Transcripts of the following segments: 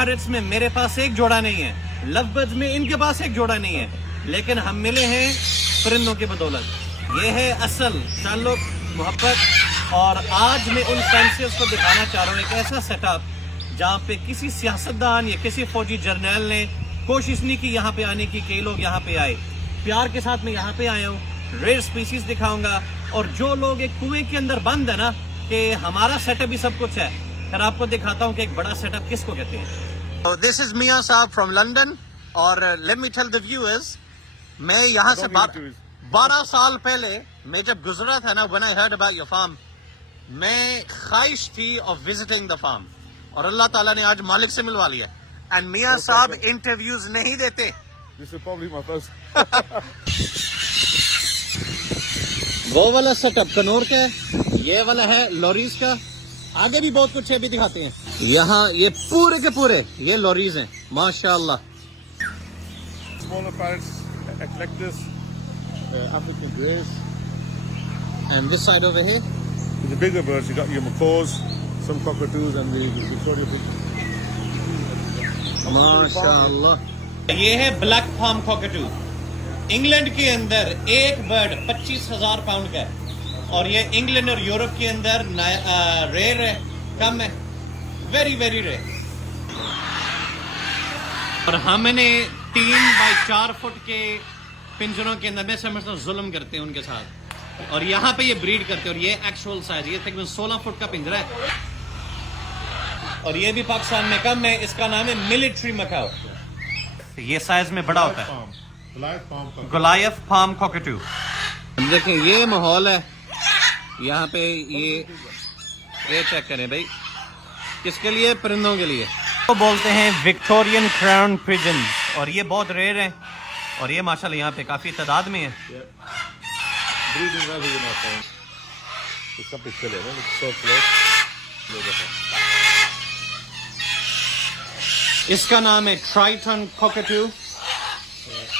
Parrots में मेरे पास एक जोड़ा नहीं है, लव बर्ड्स में इनके पास एक जोड़ा नहीं है, लेकिन हम मिले हैं परिंदों की बदौलत। ये है असल ताल्लुक, मोहब्बत। और आज मैं उन फैंसियर्स को दिखाना चाह रहा हूँ एक ऐसा सेटअप जहाँ पे किसी सियासतदान या किसी फौजी जर्नल ने कोशिश नहीं की यहाँ पे आने की, कई लोग यहाँ पे आए। प्यार के साथ मैं यहाँ पे आया हूँ, रेयर स्पीसीज दिखाऊंगा। और जो लोग एक कुएं के अंदर बंद है ना कि हमारा सेटअप ही सब कुछ है, फिर आपको दिखाता हूँ कि एक बड़ा सेटअप किसको कहते हैं। दिस इज मियां साहब फ्रॉम लंदन। और let me tell the viewers, मैं यहाँ से 12 साल पहले मैं जब गुजरा था ना, when I heard about your farm, मैं ख्वाहिश थी ऑफ विजिटिंग द फार्म, और अल्लाह ताला ने आज मालिक से मिलवा लिया। एंड मियां साहब इंटरव्यूज नहीं देते। This is probably my first. वो वाला सेटअप कनौर का है, ये वाला है लॉरीज का। आगे भी बहुत कुछ है, भी दिखाते हैं। यहाँ ये पूरे के पूरे ये लॉरीज हैं, माशाल्लाह। Smaller parrots, eclectus, African greys. And this side over here, the bigger birds, you got your macaws, some cockatoos, and the Victoria. माशाल्लाह। ये है ब्लैक फार्म कॉकटू। इंग्लैंड के अंदर एक बर्ड 25,000 पाउंड का है, और ये इंग्लैंड और यूरोप के अंदर रेयर है, कम है, वेरी वेरी रेयर। और हमने 3 बाई 4 फुट के पिंजरों के अंदर, मैं समझता हूँ जुल्म करते हैं उनके साथ। और यहाँ पे ये ब्रीड करते हैं, और ये एक्चुअल साइज, ये तकरीबन 16 फुट का पिंजरा है। और ये भी पाकिस्तान में कम है, इसका नाम है मिलिट्री मकाओ। ये साइज में बड़ा होता है, गुलायफ फार्म कॉकटू। देखें ये माहौल है यहाँ पे। ये चेक करें भाई, किसके लिए? परिंदों के लिए। तो बोलते हैं विक्टोरियन क्राउन पिजन, और ये बहुत रेयर है, और ये माशाल्लाह यहाँ पे काफी तादाद में है। इसका नाम है ट्राइटन कॉकटू।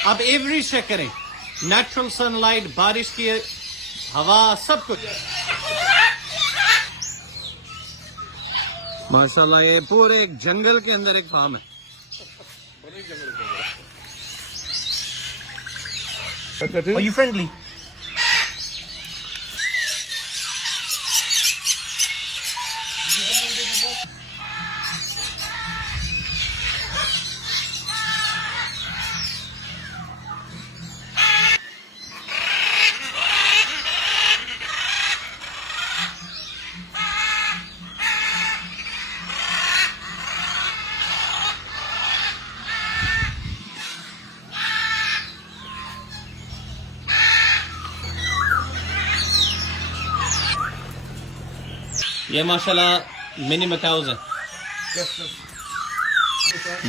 अब एवरेज चेक करें, नेचुरल सनलाइट, बारिश की हवा, सब कुछ माशाल्लाह। ये पूरे एक जंगल के अंदर एक फार्म है। Are you friendly? ये माशाल्लाह मिनी मकाउज है।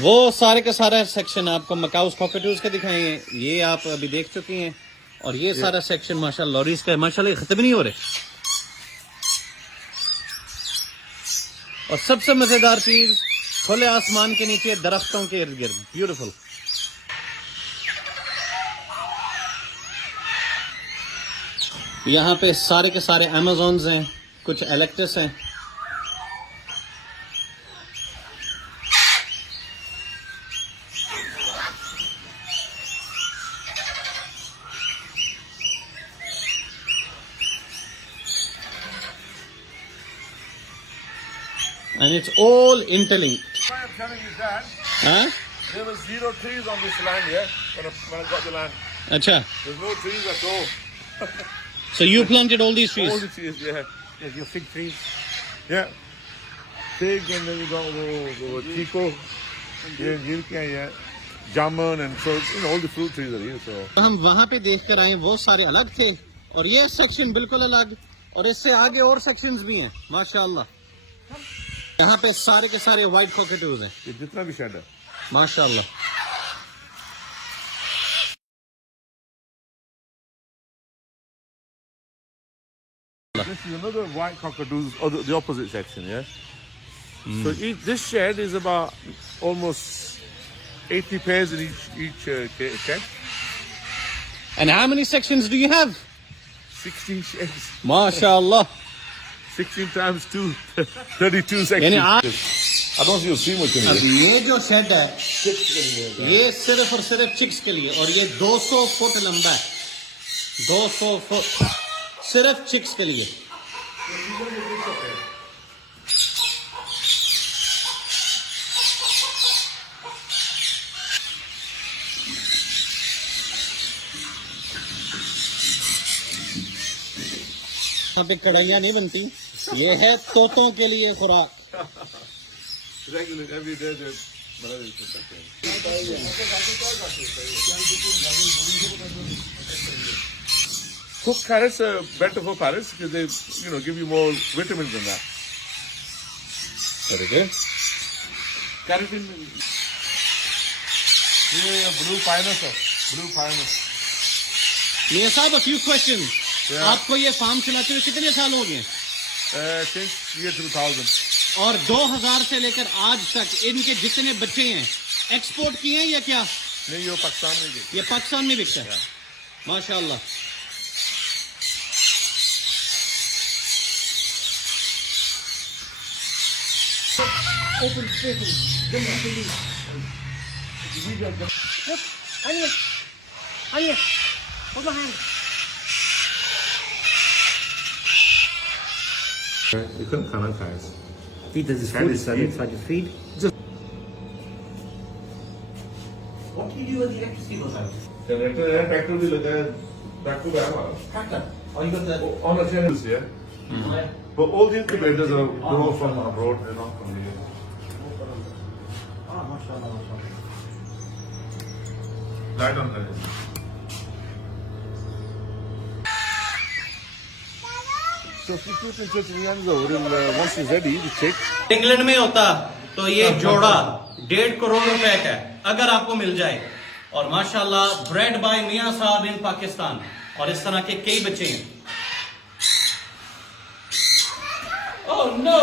वो सारे का सारा सेक्शन आपको मकाउज कॉकटूज का दिखाएंगे, ये आप अभी देख चुकी हैं। और ये सारा सेक्शन माशाल्लाह लॉरीज का है, माशाल्लाह खत्म नहीं हो रहे। और सबसे मजेदार चीज, खुले आसमान के नीचे दरख्तों के इर्द गिर्द, ब्यूटीफुल। यहाँ पे सारे के सारे अमेज़न्स हैं, कुछ एलेक्टस हैं। And it's all interlinked. Why I'm telling you that? Huh? There was 0 trees on this land here when I got the land. Acha. There's no trees at all. So you planted all these trees? All the trees, yeah. There's your fig trees. Yeah. Fig, and then you got the chico, yeah, jamun, and so all the fruit trees are here. So. हम वहाँ पे देख कर आए, वो सारे अलग थे, और ये सेक्शन बिल्कुल अलग, और इससे आगे और सेक्शंस भी हैं माशाल्लाह। यहाँ पे सारे के सारे व्हाइट कॉकटूज हैं, ये जितना भी शेड है माशाल्लाह। This is another white cockatoos, or the opposite section, yeah? So this shed is about almost 80 pairs in each shed. And how many sections do you have? 16 sheds. माशाल्लाह। 16 times 2, 32 sections. यानी I don't see you see much in अब here. ये जो shade है ये सिर्फ और सिर्फ चिक्स के लिए, और ये 200 फुट लंबा है, 200 फुट सिर्फ चिक्स के लिए। यहाँ पे कढ़ाइयाँ नहीं बनती, ये है तोतों के लिए खुराक। Regular every day they cooked carrots are better for parrots because they, you know, give you more vitamins than that. Very good. Carotene. Yeah, blue pinus, blue pinus. मियां साहब, a few questions. Yeah. आपको ये farm चलाते हुए कितने साल हो गए? Since year 2000. और 2000 से लेकर आज तक इनके जितने बच्चे हैं एक्सपोर्ट किए हैं या क्या? नहीं, ये पाकिस्तान में गए। ये पाकिस्तान में बिकता है। माशाल्लाह। Open spaces. Anya, hold my hand. You couldn't kind of guys. Feed does his Can food you inside see? inside your feed. What do you do when the electricity goes out? Tractor भी लगा है, tractor भी हमारा। Tractor. Oh, you got the... On the channels, yeah. But all the incubators are all from abroad, they're not from here. Ah, mashallah, mashallah. Light on that. So if you put in such young over, once it's ready, the chick. England में होता तो ये जोड़ा 1.5 करोड़ रुपए का है, अगर आपको मिल जाए। और माशाल्लाह ब्रेड बाय मियां साहब इन पाकिस्तान, और इस तरह के कई बच्चे हैं। Oh no!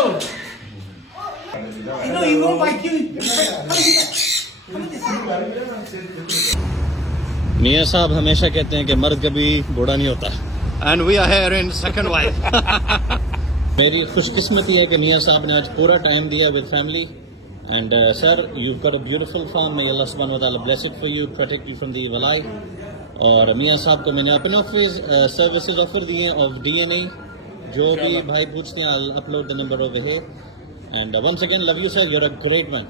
No, he won't bite you. मियां साहब हमेशा कहते हैं कि मर्द कभी बूढ़ा नहीं होता। And we are here in second wife. मेरी खुशकिस्मती है कि मियां साहब ने आज पूरा टाइम दिया with family. And sir, you got a beautiful farm, may अल्लाह सुब्हानहू व तआला bless it for you, protect you from the evil eye. और मियां साहब को मैंने अपने सर्विसेज ऑफर दिए हैं ऑफ DNA, जो भी भाई पूछते हैं, I upload the number over here. And once again love you sir, you are a great man.